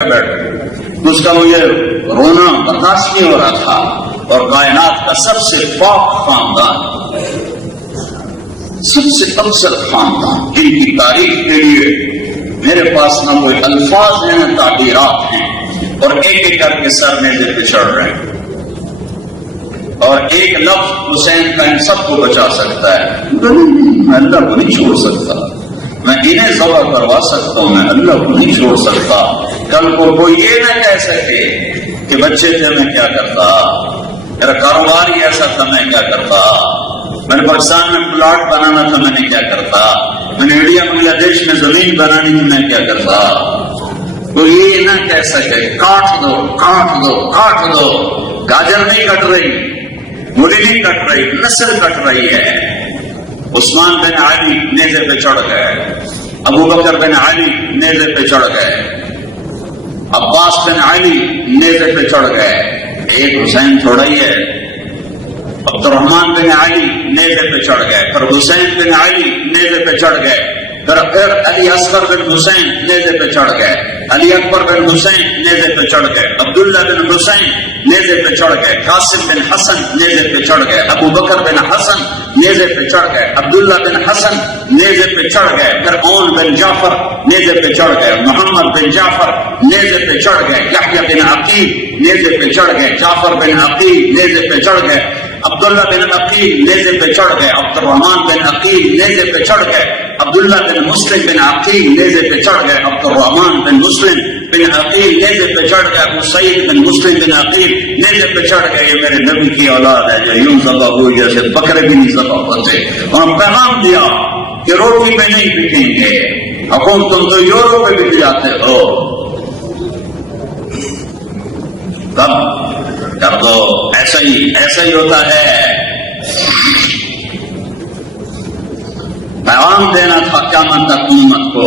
بیٹھ اس کا مجھے رونا برداشت نہیں ہو رہا تھا، اور کائنات کا سب سے پاک خاندان، سب سے افضل خاندان، جن کی تعریف کے لیے میرے پاس نہ کوئی الفاظ ہیں نہ تعبیرات ہیں، اور ایک ایک کر کے سر میرے پہ چڑھ رہے ہیں، اور ایک لفظ حسین کا ان سب کو بچا سکتا ہے۔ میں اللہ کو نہیں چھوڑ سکتا، میں انہیں ذبح کروا سکتا ہوں، میں اللہ کو نہیں چھوڑ سکتا۔ کل کو کوئی یہ نہ کہہ سکے کہ بچے تھے میں کیا کرتا، میرا کاروبار ہی ایسا تھا میں کیا کرتا، میں نے پاکستان میں پلاٹ بنانا تھا میں نے کیا کرتا، میں نے انڈیا بنگلہ دیش میں زمین بنانی تھی میں کیا کرتا۔ کوئی یہ نہ کہہ سکے کاٹ دو کاٹ دو کاٹ دو، گاجر نہیں کٹ رہی، مولی نہیں کٹ رہی، نسل کٹ رہی ہے۔ عثمان بن علی نیزے پہ چڑھ گئے، ابو بکر بن علی نیزے پہ چڑھ گئے، عباس بن علی نیزے پہ چڑھ گئے، ایک حسین تھوڑا ہی ہے۔ عبد الرحمان بن علی نیزے پہ چڑھ گئے، پھر حسین بن علی نیزے پہ چڑھ گئے، پھر علی اصغر بن حسین نیزے پہ چڑھ گئے، علی اکبر بن حسین نیزے پہ چڑھ گئے، عبداللہ بن حسین نیزے پہ چڑھ گئے، قاسم بن حسن نیزے پہ چڑھ گئے، ابو بکر بن حسن نیزے پہ چڑھ گئے، عبداللہ بن حسن نیزے پہ چڑھ گئے، پھر اون بن جعفر نیزے پہ چڑھ گئے، محمد بن جعفر نیزے پہ چڑھ گئے، یحییٰ بن عقیل نیزے پہ چڑھ گئے، جعفر بن عقیل نیزے پہ چڑھ گئے، عبداللہ بن عقیل نیزے پہ چڑھ گئے، عبد الرحمان بن عقیل نیزے پہ چڑھ گئے، عبداللہ بن مسلم بن عقیل نیزے پہ چڑھ گئے، عبد الرحمان بن مسلم بن عقیل نیزے پہ چڑھ گئے، ابو سعید بن مسلم بن عقیل نیزے پہ چڑھ گئے۔ یہ میرے نبی کی اولاد ہے جو یوں ذبح ہوئی جیسے بکرے بھی نہیں ذبح ہوتے، اور پیغام دیا کہ روٹی پہ نہیں بکیں گے، حکومت تم تو یورو پہ بک جاتے ہو، کب کر دو، ایسا ہی ہوتا ہے۔ پیغام دینا تھا قیامت تک امت کو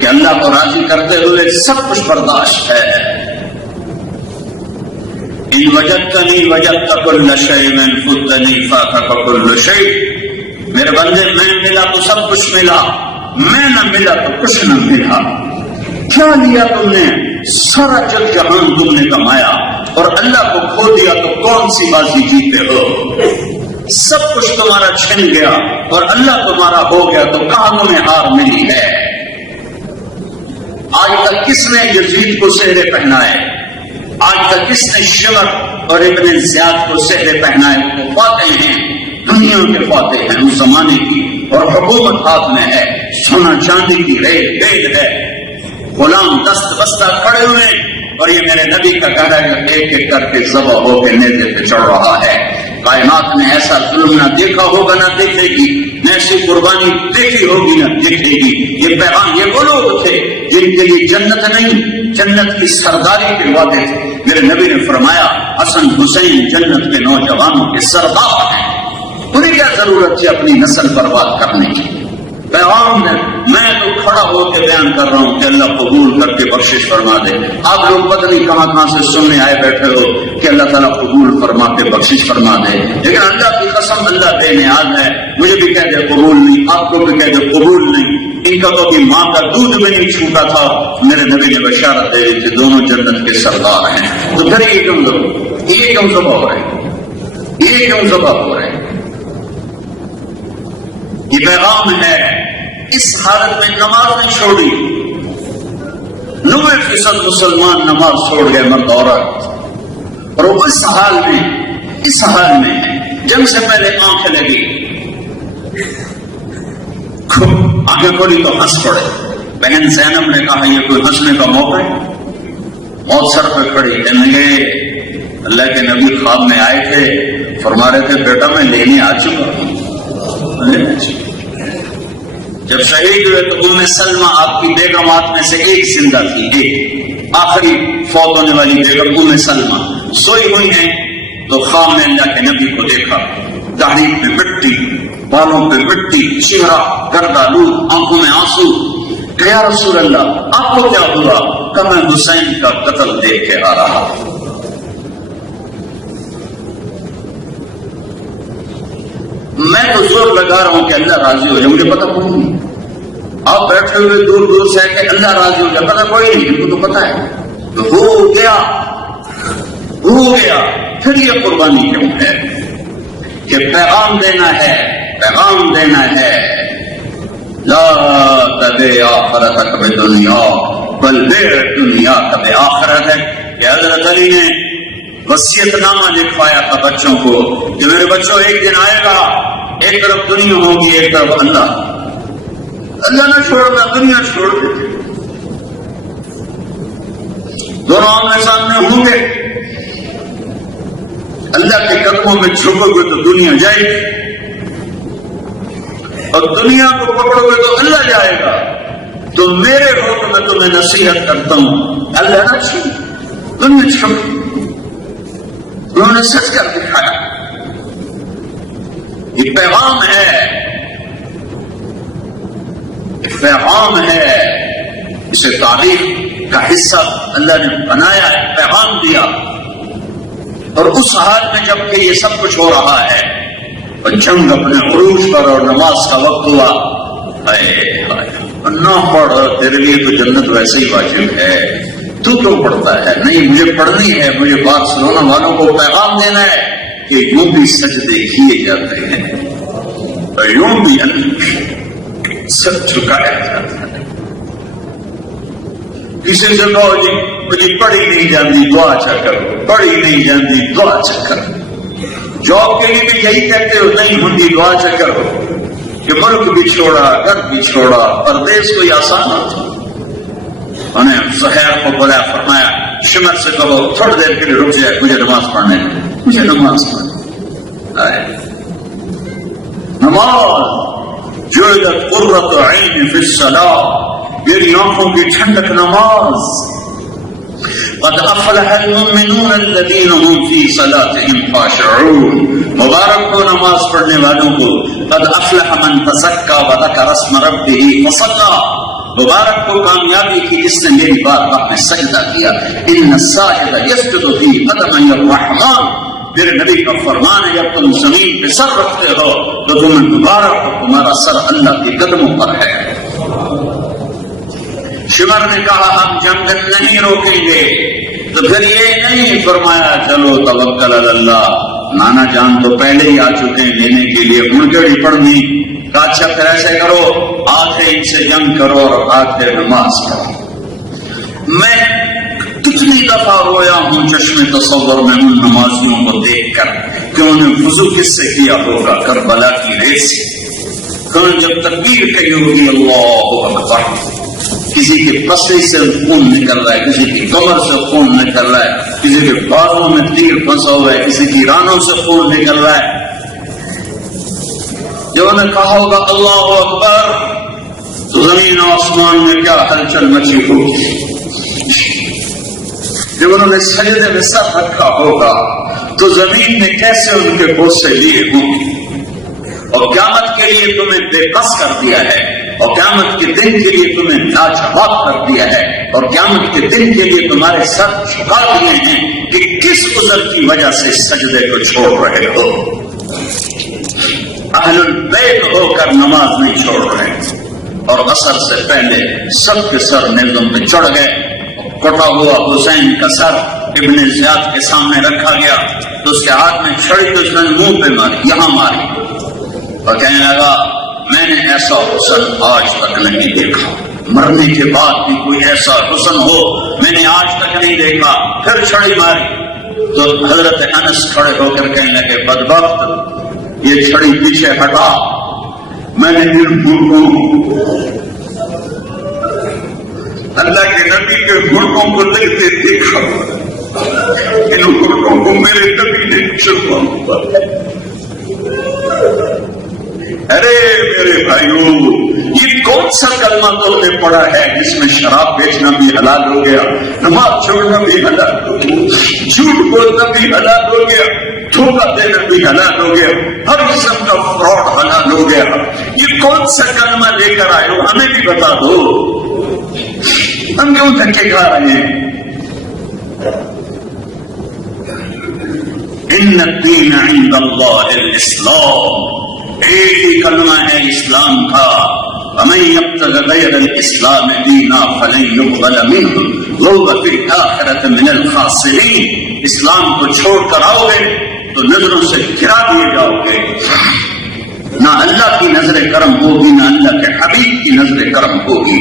کہ اللہ کو راضی کرتے ہوئے سب کچھ برداشت ہے۔ ان وجدتنی وجدت کل شیء من فتنی فاتک کل شیء، میرے بندے میں ملا تو سب کچھ ملا، میں نہ ملا تو کچھ نہ ملا۔ کیا لیا تم نے؟ سارا جگ جہان تم نے کمایا، اور اللہ کو کھو دیا تو کون سی بازی جیتے ہو؟ سب کچھ تمہارا چھن گیا اور اللہ تمہارا ہو گیا تو کہاں تمہیں ہار ملی ہے؟ آج تک کس نے یزید کو سہرے پہنائے؟ آج تک کس نے شمر اور ابن زیاد کو سہرے پہنائے؟ وہ فاتح ہیں، دنیا کے فاتح ہیں اس زمانے کی، اور حکومت ہاتھ میں ہے، سونا چاندی کی ریت بیگ ہے، غلام دست بستہ کھڑے ہوئے، اور یہ میرے نبی کا کہنا ہے کہ ایک ایک کر کے ذبح ہو کے نیزے پہ چڑھ رہا ہے۔ کائنات نے ایسا ظلم نہ دیکھا ہوگا نہ دیکھے گی، نہ ایسی قربانی دیکھی ہوگی نہ دیکھے گی۔ یہ پیغام، یہ وہ لوگ تھے جن کے لیے جنت نہیں، جنت کی سرداری کے وعدے تھے۔ میرے نبی نے فرمایا حسن حسین جنت کے نوجوانوں کے سردار ہیں، انہیں کیا ضرورت تھی اپنی نسل برباد کرنے کی؟ پیغام ہے، میں تو کھڑا ہو کے بیان کر رہا ہوں کہ اللہ قبول کر کے بخشش فرما دے۔ آپ لوگ پتہ نہیں کہاں کہاں سے سننے آئے بیٹھے ہو کہ اللہ تعالیٰ قبول فرما کے بخشش فرما دے، لیکن اللہ کی قسم اللہ بے نیاز ہے، مجھے بھی کہہ دے قبول نہیں، آپ کو بھی کہہ دے قبول نہیں۔ ان کا تو بھی ماں کا دودھ بھی نہیں چھوٹا تھا، میرے نبی نے بشارت دے دی کہ دونوں جنت کے سردار ہیں۔ تو پھر یہ کیوں ذبح ہو رہے ہیں؟ یہ کیوں ذبح ہو رہے ہیں؟ یہ پیغام ہے، اس حالت میں نماز نہیں چھوڑی، 90% مسلمان نماز چھوڑ گئے، مرد عورت، اور وہ اس حال میں جنگ سے پہلے آنکھیں لگی، آنکھیں کھولی تو ہنس پڑے۔ بہن زینب نے کہا یہ کوئی ہنسنے کا موقع ہے؟ موت سر پہ کھڑی، کہنے لگے اللہ کے نبی خواب میں آئے تھے، فرما رہے تھے بیٹا میں لینے آ چکا ہوں۔ جب شہید ہوئے تو ام سلمہ آپ کی بیگمات میں سے ایک زندہ تھی، ایک آخری فوت ہونے والی بیگم ام سلمہ سوئی ہوئی ہیں، تو خواب میں اللہ کے نبی کو دیکھا، داڑھی پہ مٹی، بالوں پہ مٹی، چہرہ گردالود، آنکھوں میں آنسو۔ کہ یا رسول اللہ آپ کو کیا ہوا؟ کہ میں حسین کا قتل دیکھ کے آ رہا ہوں۔ میں تو زور لگا رہا ہوں کہ اللہ راضی ہو جائے، مجھے پتہ نہیں آپ بیٹھے ہوئے دور دور سے کہ اللہ راضی ہو گیا، پتا کوئی نہیں، ان کو تو پتا ہے تو ہو گیا پھر یہ قربانی کیوں ہے کہ پیغام دینا ہے، پیغام دینا ہے لا تبع آخرتک بدنیا بل بع دنیاک بآخرت ہے کہ حضرت علی نے وصیت نامہ لکھوایا تھا بچوں کو کہ میرے بچوں ایک دن آئے گا، ایک طرف دنیا ہوگی ایک طرف اللہ نہ چھوڑنا، دنیا چھوڑ دیتے، دونوں آمنے سامنے ہوں گے، اللہ کے قدموں میں جھکو گے تو دنیا جائے گی اور دنیا کو پکڑو گے تو اللہ جائے گا۔ تو میرے ہو تو میں تمہیں نصیحت کرتا ہوں اللہ نہ چھوڑ، دنیا چھوڑ۔ انہوں نے سچ کر دکھایا، یہ پیغام ہے، پیغام ہے، اسے تاریخ کا حصہ اللہ نے بنایا ہے، پیغام دیا۔ اور اس حال میں جب کہ یہ سب کچھ ہو رہا ہے اور جنگ اپنے عروج پر اور نماز کا وقت ہوا، نہ پڑھ، تیرے لیے تو جنت ویسے ہی واجب ہے، تو کیوں پڑھتا ہے؟ نہیں مجھے پڑھنی ہے، مجھے بات سنانا والوں کو پیغام دینا ہے کہ یوں بھی سجدے کیے جاتے ہیں اور یوں بھی سب چکایا جاتا ہے۔ کسی سے کہو جی مجھے پڑھی نہیں جانتی دعا اچھا کرو، پڑھی نہیں جانتی دعا اچھا کرو، جاب کے لیے بھی یہی کہتے ہو نہیں ہوتی دعا اچھا کرو، کہ ملک بھی چھوڑا، گھر بھی چھوڑا، پردیس کوئی آسان ہوتا۔ انہیں سحیر کو بلایا، فرمایا شمر سے کہو تھوڑی دیر کے لیے رک جائے، مجھے نماز پڑھنے دیں، مجھے نماز پڑھنے۔ نماز جعلت قرۃ عین فی الصلاۃ، میری آنکھوں کی ٹھنڈک نماز۔ قد افلح المؤمنون الذین هم فی صلاتهم خاشعون، مبارک ہو نماز پڑھنے والوں کو۔ قد افلح من تزکا وذکر اسم ربہ فصلی، مبارک کو کامیابی کی جس نے میری بارگاہ میں سجدہ کیا۔ ان الساجد یسجد فی قدمی الرحمن، میرے نبی کا فرمان ہے جب تم زمین پہ سر رکھتے ہو تو تمہیں مبارک ہو، تمہارا سر اللہ کے قدموں پر ہے۔ شمر نے کہا ہم جنگ نہیں روکیں گے، تو پھر یہ نہیں فرمایا چلو توکل علی اللہ، نانا جان تو پہلے ہی آ چکے ہیں لینے کے لیے، مڑکڑی پڑھنی کہا اچھا پھر ایسے کرو آخر ان سے جنگ کرو اور آخر نماز پڑھو۔ میں کتنی دفعہ رویا ہوں چشم تصور میں ان نمازیوں کو دیکھ کر کہ انہیں وضو کس سے کیا ہوگا، کربلا کی ریت سے۔ جب تکبیر کہی ہوگی اللہ اکبر، کسی کے پسلی سے خون نکل رہا ہے، کسی کی کمر سے خون نکل رہا ہے، کسی کے بازوں میں تیر پھنسا ہوا ہے، کسی کی رانوں سے خون نکل رہا ہے۔ جب انہوں نے کہا ہوگا اللہ اکبر تو زمین آسمان میں کیا ہلچل مچی ہوگی۔ جب انہوں نے سجدے میں سر رکھا ہوگا تو زمین نے کیسے ان کے بوسے لیے ہوں گے، اور قیامت کے لیے تمہیں بے بس کر دیا ہے، اور قیامت کے دن کے لیے تمہیں لاجواب کر دیا ہے، اور قیامت کے دن کے لیے تمہارے سر جھکا دیے ہیں کہ کس عذر کی وجہ سے سجدے کو چھوڑ رہے ہو۔ اہل البیت ہو کر نماز نہیں چھوڑ رہے، اور عصر سے پہلے سب کے سر نیزوں پہ چڑھ گئے۔ کٹا ہوا حسین کا سر ابن زیاد کے سامنے رکھا گیا تو اس کے ہاتھ میں چھڑی تو اس نے منہ پہ ماری، یہاں ماری، اور کہنے لگا میں نے ایسا حسن آج تک نہیں دیکھا، مرنے کے بعد بھی کوئی ایسا حسن ہو میں نے آج تک نہیں دیکھا۔ پھر چھڑی ماری تو حضرت انس کھڑے ہو کر کہنے لگے بدبخت یہ چھڑی پیچھے ہٹا، میں نے ان گھٹنوں اللہ کے نبی کے گھٹنوں کو لگتے دیکھا، ان گھٹنوں کو میرے نبی نے چھپا۔ ارے میرے بھائیوں، یہ کون سا کلمہ تم نے پڑھا ہے جس میں شراب بیچنا بھی حلال ہو گیا، نماز چھوڑنا بھی حلال ہو گیا، جھوٹ بولنا بھی حلال ہو گیا، دھوکہ دینا بھی حلال ہو گیا، ہر قسم کا فراڈ حلال ہو گیا۔ یہ کون سا کلمہ لے کر آئے ہو، ہمیں بھی بتا دو، ہم کیوں دھکے کھا رہے ہیں؟ ان الدین عند اللہ الاسلام، ایک ہی کلمہ ہے اسلام کا، ومن يبتغ غير الاسلام دینا فلن يقبل منه وهو في الاخرة من الخاسرین. اسلام کو چھوڑ کر آؤ گے تو نظروں سے گرا دیے جاؤ گے. نہ اللہ کی نظر کرم ہوگی نہ اللہ کے حبیب کی نظر کرم ہوگی.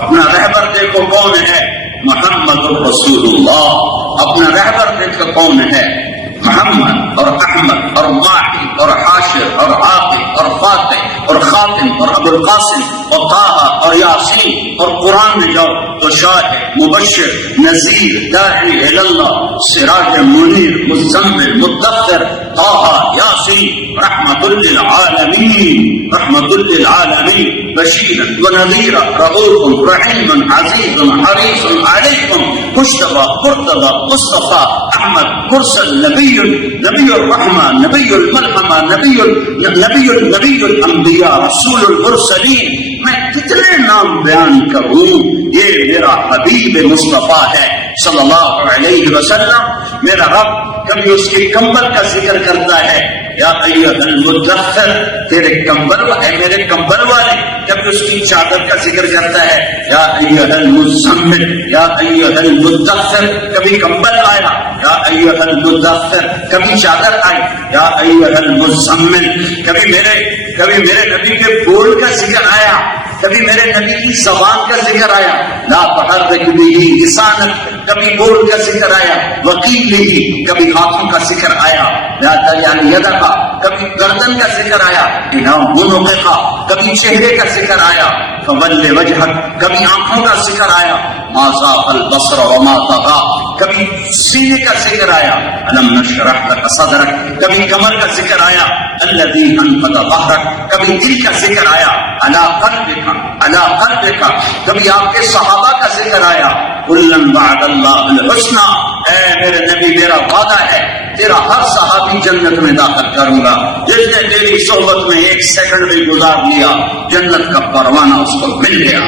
اپنا رہبر دیکھو کون ہے؟ محمد رسول اللہ. اپنا رہبر دیکھو کون ہے؟ محمد اور احمد اور ماہی اور حاشر اور عاقب اور فاتح اور خاتم اور ابو القاسم اور طٰہٰ اور یاسین. اور قرآن میں جاؤ تو شاہد مبشر نذیر داعی الی اللہ سراج منیر مزمل مدثر طٰہٰ یاسین رحمۃ للعالمین رحمۃ للعالمین بشیرا ونذیرا رؤوف رحیم عزیز حریص علیکم مجتبی مرتضی مصطفیٰ احمد مرسل نبی الرحمہ نبی المرحمہ نبی الانبیاء رسول المرسلین. میں کتنے نام بیان کروں. یہ میرا حبیب مصطفیٰ ہے صلی اللہ علیہ وسلم. میرا رب کبھی اس کے کمبل کا ذکر کرتا ہے یا ایھا المدثر تیرے کمبل ہے میرے کمبل والے. کبھی اس کی چادر کا ذکر کرتا ہے یا ایھا المزمل یا ایھا المدثر. کبھی کمبل آیا یا ایھا المدثر. کبھی چادر آئی یا ایھا المزمل. کبھی میرے نبی کے بول کا ذکر آیا. کبھی میرے نبی کی زبان کا ذکر آیا لا تحرک به لسانک. کبھی بول کا ذکر آیا وقیلہ. کبھی ہاتھوں کا ذکر آیا لا تجعل یدک. کبھی گردن کا ذکر آیا الی عنقک. کبھی چہرے کا ذکر آیا فول وجہک. کبھی آنکھوں کا ذکر آیا ما زاغ البصر وما طغى. کبھی سینے کا ذکر آیا الم نشرح لک صدرک. کبھی کمر کا ذکر آیا الذی انقض ظہرک. کبھی دل کا ذکر آیا علی قلبک علی قلبک. کبھی آپ کے صحابہ کا ذکر آیا کلن وعد اللہ الحسنی. اے میرے نبی میرا وعدہ ہے تیرا ہر صحابی جنت میں داخل کروں گا. جس نے تیری صحبت میں ایک سیکنڈ بھی گزار لیا جنت کا پروانہ اس کو مل گیا.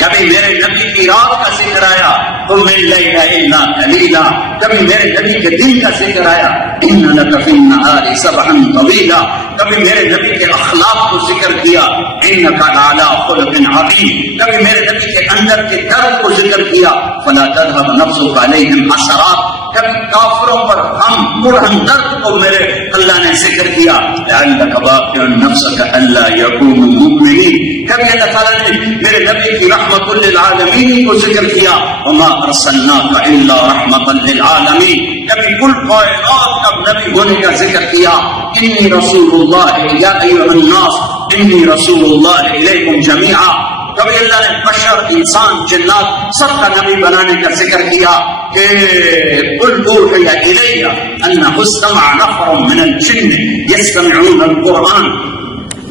کبھی میرے نبی کی رات کا ذکر آیا قم اللیل الا قلیلا. کبھی میرے نبی کے دن کا ذکر آیا ان لک فی النہار سبحا طویلا. کبھی میرے نبی کے اخلاق کو ذکر کیا انک لعلی خلق عظیم. کبھی میرے نبی کے اندر کے درد کو ذکر کیا فلا تذهب نفسک علیہم حسرات. کبھی کافروں پر ہم مرہم درد کو میرے اللہ نے ذکر کیا لعلک باقع نفسک الا یکونوا مؤمنین. کبھی اللہ تعالیٰ نے میرے نبی کی رحمت للعالمین کو ذکر کیا وما ارسلناک الا رحمت للعالمین. کبھی کل کائنات کا نبی ہونے کا ذکر کیا انی رسول اللہ یا ایھا الناس انی رسول اللہ الیکم جمیعا. کبھی اللہ نے بشر انسان جنات سب کا نبی بنانے کا ذکر کیا کہ قل اوحی الی انہ استمع نفر من الجن یستمعون القرآن.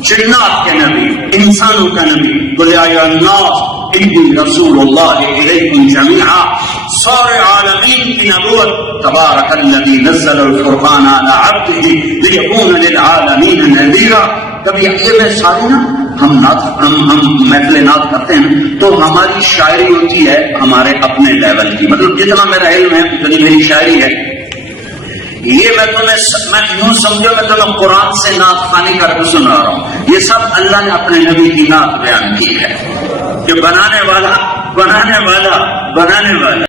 جنات کے نبی انسانوں کا نبی قل یا ایھا الناس انی رسول اللہ الیکم جمیعا. سارے عالمین کی نبوت تبارک الذی نزل الفرقان علی عبدہ لیکون للعالمین نذیرا. کبھی یہ میں ساری نا ہم محفل نعت کرتے ہیں تو ہماری شاعری ہوتی ہے ہمارے اپنے لیول کی. مطلب جتنا میرا علم ہے اتنی میری شاعری ہے. یہ میں یوں سمجھو میں تمہیں قرآن سے نعت خوانی کر کے سنا رہا ہوں. یہ سب اللہ نے اپنے نبی کی نعت بیان کی ہے کہ بنانے والا